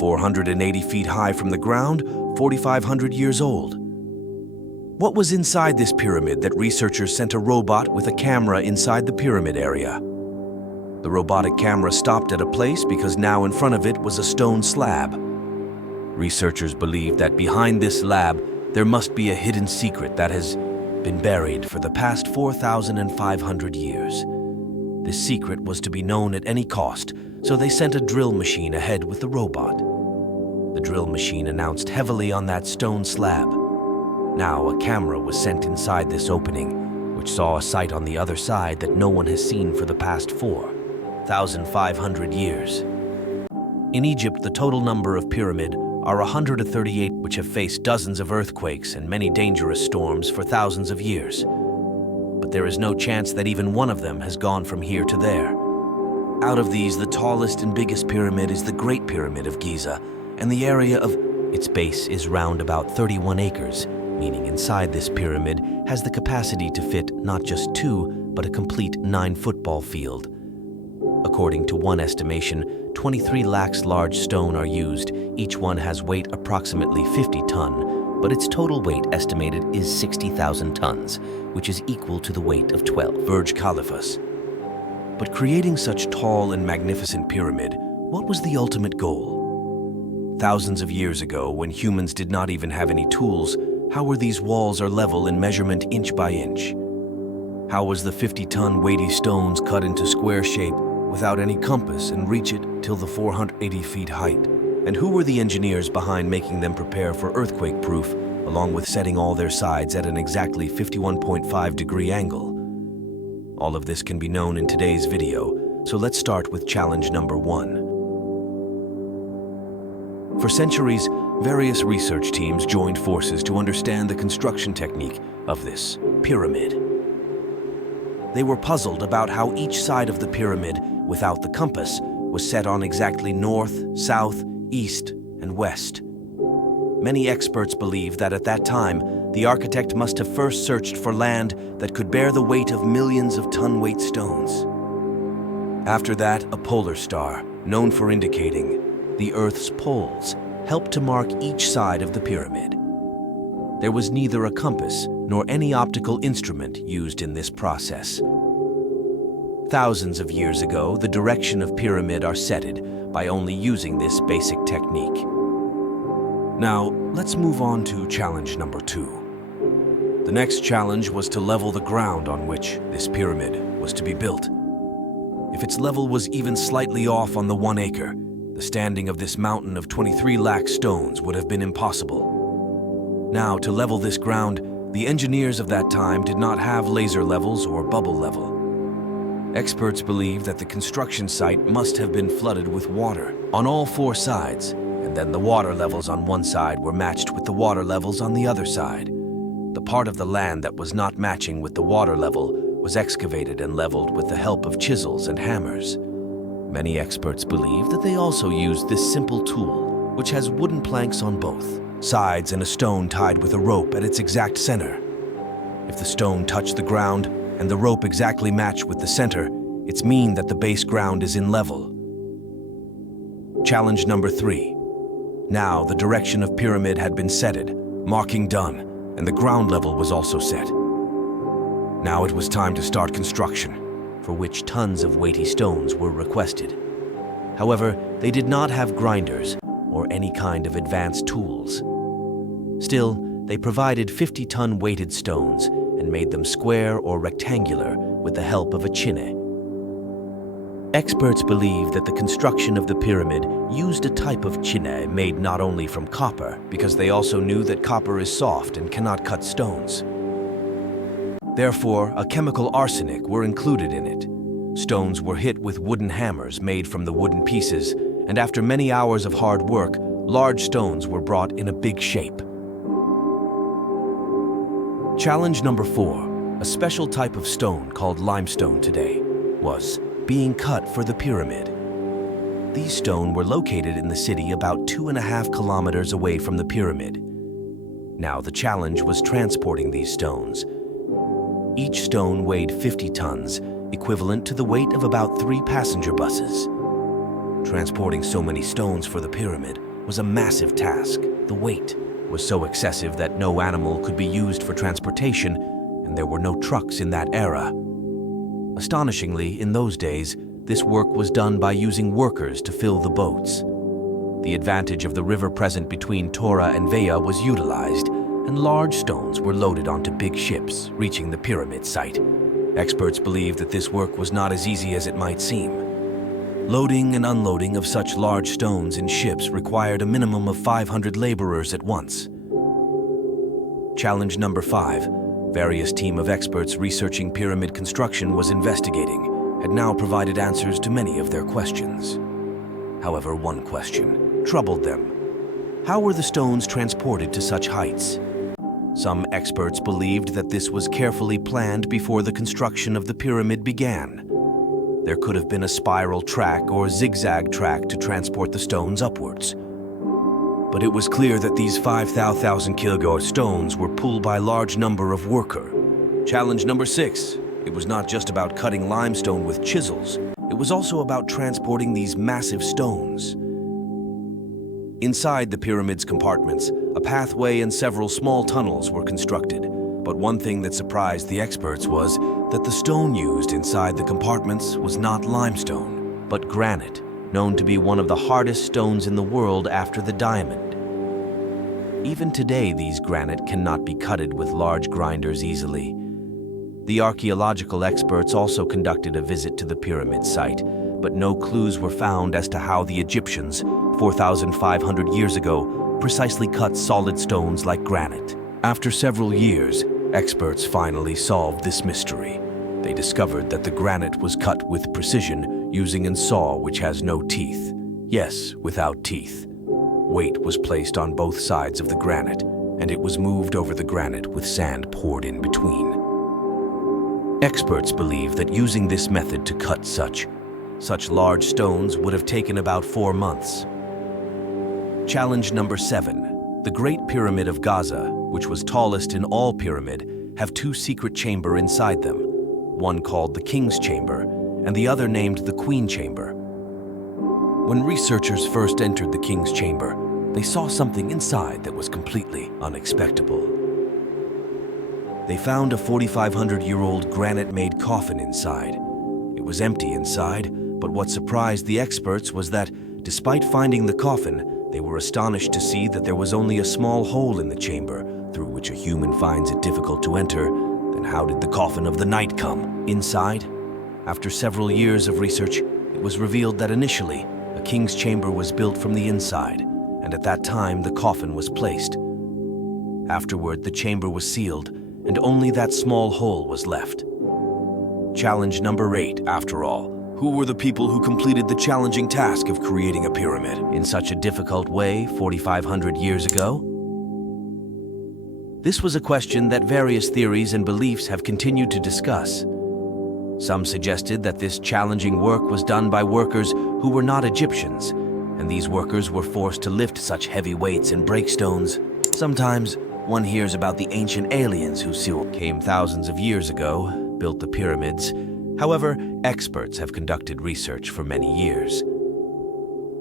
480 feet high from the ground, 4,500 years old. What was inside this pyramid that researchers sent a robot with a camera inside the pyramid area? The robotic camera stopped at a place because now in front of it was a stone slab. Researchers believe that behind this slab, there must be a hidden secret that has been buried for the past 4,500 years. This secret was to be known at any cost, so they sent a drill machine ahead with the robot. The drill machine announced heavily on that stone slab. Now a camera was sent inside this opening, which saw a sight on the other side that no one has seen for the past 4,500 years. In Egypt, the total number of pyramids are 138, which have faced dozens of earthquakes and many dangerous storms for thousands of years. But there is no chance that even one of them has gone from here to there. Out of these, the tallest and biggest pyramid is the Great Pyramid of Giza, and the area of its base is round about 31 acres, meaning inside this pyramid has the capacity to fit not just 2, but a complete 9 football field. According to one estimation, 23 lakhs large stone are used. Each one has weight approximately 50 ton, but its total weight estimated is 60,000 tons, which is equal to the weight of 12 Burj Khalifas. But creating such tall and magnificent pyramid, what was the ultimate goal? Thousands of years ago, when humans did not even have any tools, how were these walls are level in measurement inch by inch? How was the 50-ton weighty stones cut into square shape without any compass and reach it till the 480 feet height? And who were the engineers behind making them prepare for earthquake-proof, along with setting all their sides at an exactly 51.5-degree angle? All of this can be known in today's video, so let's start with challenge number 1. For centuries, various research teams joined forces to understand the construction technique of this pyramid. They were puzzled about how each side of the pyramid, without the compass, was set on exactly north, south, east, and west. Many experts believe that at that time, the architect must have first searched for land that could bear the weight of millions of ton-weight stones. After that, a polar star, known for indicating the Earth's poles, helped to mark each side of the pyramid. There was neither a compass nor any optical instrument used in this process. Thousands of years ago, the direction of pyramid are setted by only using this basic technique. Now, let's move on to challenge number 2. The next challenge was to level the ground on which this pyramid was to be built. If its level was even slightly off on the 1 acre, the standing of this mountain of 23 lakh stones would have been impossible. Now, to level this ground, the engineers of that time did not have laser levels or bubble level. Experts believe that the construction site must have been flooded with water on all 4 sides, and then the water levels on one side were matched with the water levels on the other side. The part of the land that was not matching with the water level was excavated and leveled with the help of chisels and hammers. Many experts believe that they also used this simple tool, which has wooden planks on both sides and a stone tied with a rope at its exact center. If the stone touched the ground and the rope exactly matched with the center, it's mean that the base ground is in level. Challenge number 3. Now the direction of pyramid had been setted, marking done, and the ground level was also set. Now it was time to start construction, for which tons of weighty stones were requested. However, they did not have grinders or any kind of advanced tools. Still, they provided 50-ton weighted stones and made them square or rectangular with the help of a chine. Experts believe that the construction of the pyramid used a type of chine made not only from copper, because they also knew that copper is soft and cannot cut stones. Therefore, a chemical arsenic were included in it. Stones were hit with wooden hammers made from the wooden pieces, and after many hours of hard work, large stones were brought in a big shape. Challenge number 4, a special type of stone called limestone today, was being cut for the pyramid. These stones were located in the city about 2.5 kilometers away from the pyramid. Now the challenge was transporting these stones. Each stone weighed 50 tons, equivalent to the weight of about 3 passenger buses. Transporting so many stones for the pyramid was a massive task. The weight was so excessive that no animal could be used for transportation, and there were no trucks in that era. Astonishingly, in those days, this work was done by using workers to fill the boats. The advantage of the river present between Tora and Veya was utilized, and large stones were loaded onto big ships, reaching the pyramid site. Experts believe that this work was not as easy as it might seem. Loading and unloading of such large stones in ships required a minimum of 500 laborers at once. Challenge number 5. Various team of experts researching pyramid construction was investigating, had now provided answers to many of their questions. However, one question troubled them. How were the stones transported to such heights? Some experts believed that this was carefully planned before the construction of the pyramid began. There could have been a spiral track or zigzag track to transport the stones upwards. But it was clear that these 5,000 kg stones were pulled by a large number of workers. Challenge number 6. It was not just about cutting limestone with chisels. It was also about transporting these massive stones. Inside the pyramid's compartments, a pathway and several small tunnels were constructed. But one thing that surprised the experts was that the stone used inside the compartments was not limestone, but granite, known to be one of the hardest stones in the world after the diamond. Even today, these granite cannot be cutted with large grinders easily. The archaeological experts also conducted a visit to the pyramid site, but no clues were found as to how the Egyptians, 4,500 years ago, precisely cut solid stones like granite. After several years, experts finally solved this mystery. They discovered that the granite was cut with precision using a saw which has no teeth. Yes, without teeth. Weight was placed on both sides of the granite, and it was moved over the granite with sand poured in between. Experts believe that using this method to cut such large stones would have taken about 4 months. Challenge number 7. The Great Pyramid of Giza, which was tallest in all pyramid, have 2 secret chambers inside them, one called the King's Chamber and the other named the Queen Chamber. When researchers first entered the King's Chamber, they saw something inside that was completely unexpected. They found a 4,500-year-old granite-made coffin inside. It was empty inside, but what surprised the experts was that, despite finding the coffin, they were astonished to see that there was only a small hole in the chamber through which a human finds it difficult to enter. Then how did the coffin of the knight come? Inside? After several years of research, it was revealed that initially, a king's chamber was built from the inside, and at that time the coffin was placed. Afterward, the chamber was sealed, and only that small hole was left. Challenge number 8, after all. Who were the people who completed the challenging task of creating a pyramid in such a difficult way 4,500 years ago? This was a question that various theories and beliefs have continued to discuss. Some suggested that this challenging work was done by workers who were not Egyptians, and these workers were forced to lift such heavy weights and break stones. Sometimes one hears about the ancient aliens who came thousands of years ago, built the pyramids. However, experts have conducted research for many years.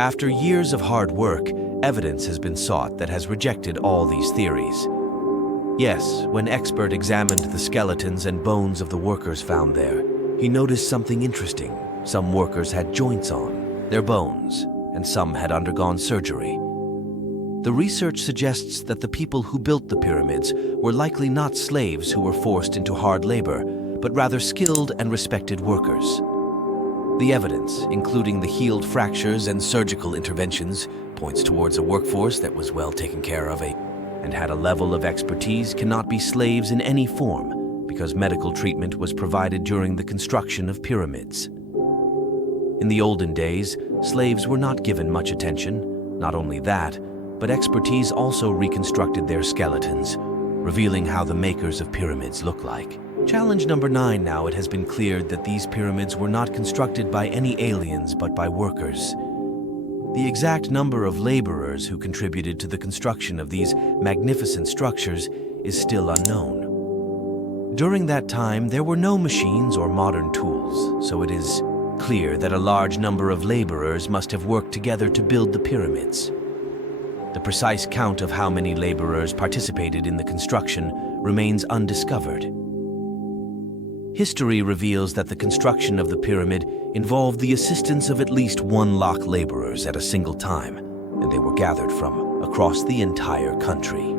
After years of hard work, evidence has been sought that has rejected all these theories. Yes, when expert examined the skeletons and bones of the workers found there, he noticed something interesting. Some workers had joints on their bones, and some had undergone surgery. The research suggests that the people who built the pyramids were likely not slaves who were forced into hard labor, but rather skilled and respected workers. The evidence, including the healed fractures and surgical interventions, points towards a workforce that was well taken care of and had a level of expertise cannot be slaves in any form, because medical treatment was provided during the construction of pyramids. In the olden days, slaves were not given much attention. Not only that, but expertise also reconstructed their skeletons, revealing how the makers of pyramids look like. Challenge number 9 now. It has been cleared that these pyramids were not constructed by any aliens but by workers. The exact number of laborers who contributed to the construction of these magnificent structures is still unknown. During that time, there were no machines or modern tools, so it is clear that a large number of laborers must have worked together to build the pyramids. The precise count of how many laborers participated in the construction remains undiscovered. History reveals that the construction of the pyramid involved the assistance of at least 100,000 laborers at a single time, and they were gathered from across the entire country.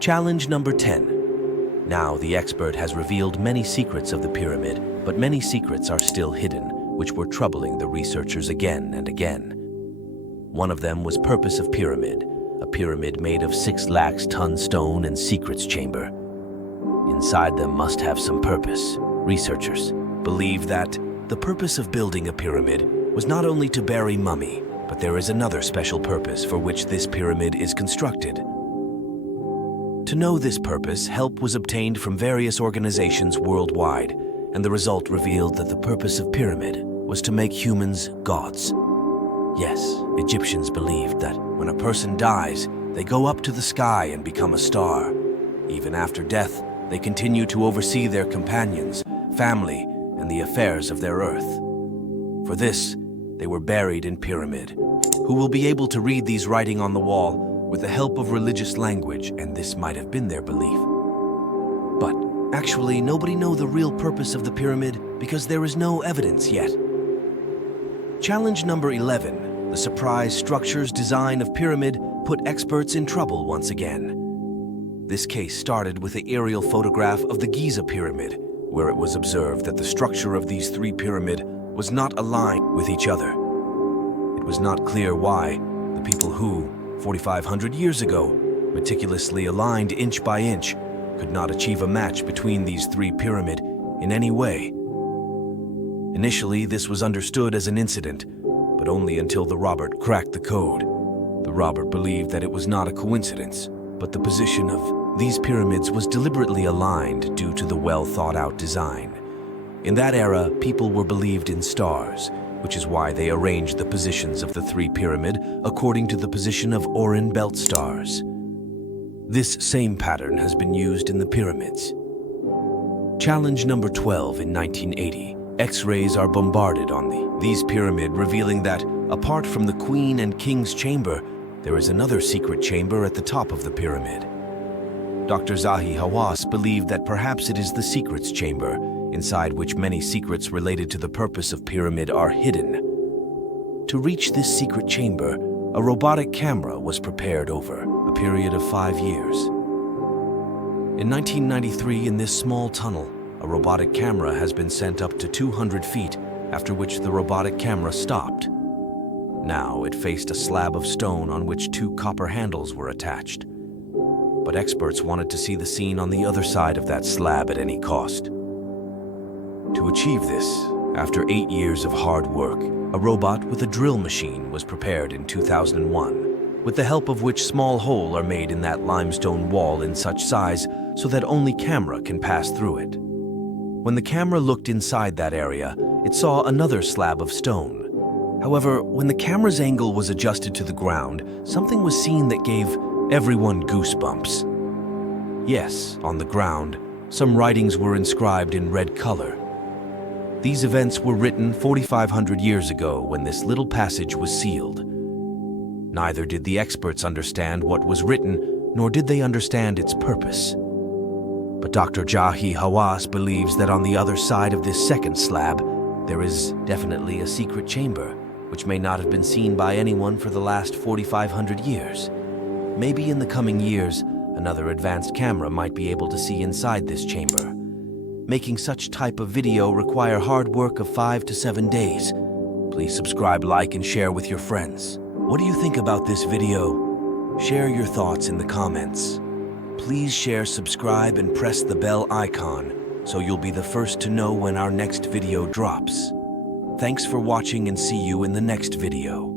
Challenge number 10. Now the expert has revealed many secrets of the pyramid, but many secrets are still hidden, which were troubling the researchers again and again. One of them was purpose of pyramid, a pyramid made of 600,000-ton stone and secrets chamber. Inside them must have some purpose. Researchers believe that the purpose of building a pyramid was not only to bury mummy, but there is another special purpose for which this pyramid is constructed. To know this purpose, help was obtained from various organizations worldwide, and the result revealed that the purpose of pyramid was to make humans gods. Yes, Egyptians believed that when a person dies, they go up to the sky and become a star. Even after death, they continue to oversee their companions, family, and the affairs of their earth. For this, they were buried in pyramid. Who will be able to read these writing on the wall with the help of religious language, and this might have been their belief. But actually, nobody knows the real purpose of the pyramid because there is no evidence yet. Challenge number 11. The surprise structure's design of pyramid put experts in trouble once again. This case started with the aerial photograph of the Giza pyramid, where it was observed that the structure of these three pyramids was not aligned with each other. It was not clear why the people who, 4,500 years ago, meticulously aligned inch by inch, could not achieve a match between these three pyramids in any way. Initially, this was understood as an incident, but only until the robber cracked the code. The robber believed that it was not a coincidence, but the position of these pyramids was deliberately aligned due to the well-thought-out design. In that era, people were believed in stars, which is why they arranged the positions of the three pyramids according to the position of Orion belt stars. This same pattern has been used in the pyramids. Challenge number 12 in 1980. X-rays are bombarded on these pyramids, revealing that, apart from the Queen and King's chamber, there is another secret chamber at the top of the pyramid. Dr. Zahi Hawass believed that perhaps it is the secrets chamber, inside which many secrets related to the purpose of pyramid are hidden. To reach this secret chamber, a robotic camera was prepared over a period of 5 years. In 1993, in this small tunnel, a robotic camera has been sent up to 200 feet, after which the robotic camera stopped. Now it faced a slab of stone on which 2 copper handles were attached. But experts wanted to see the scene on the other side of that slab at any cost. To achieve this, after 8 years of hard work, a robot with a drill machine was prepared in 2001, with the help of which small holes are made in that limestone wall in such size so that only camera can pass through it. When the camera looked inside that area, it saw another slab of stone. However, when the camera's angle was adjusted to the ground, something was seen that gave everyone goosebumps. Yes, on the ground, some writings were inscribed in red color. These events were written 4,500 years ago when this little passage was sealed. Neither did the experts understand what was written, nor did they understand its purpose. But Dr. Zahi Hawass believes that on the other side of this second slab, there is definitely a secret chamber, which may not have been seen by anyone for the last 4,500 years. Maybe in the coming years, another advanced camera might be able to see inside this chamber. Making such type of video require hard work of 5 to 7 days. Please subscribe, like, and share with your friends. What do you think about this video? Share your thoughts in the comments. Please share, subscribe, and press the bell icon so you'll be the first to know when our next video drops. Thanks for watching and see you in the next video.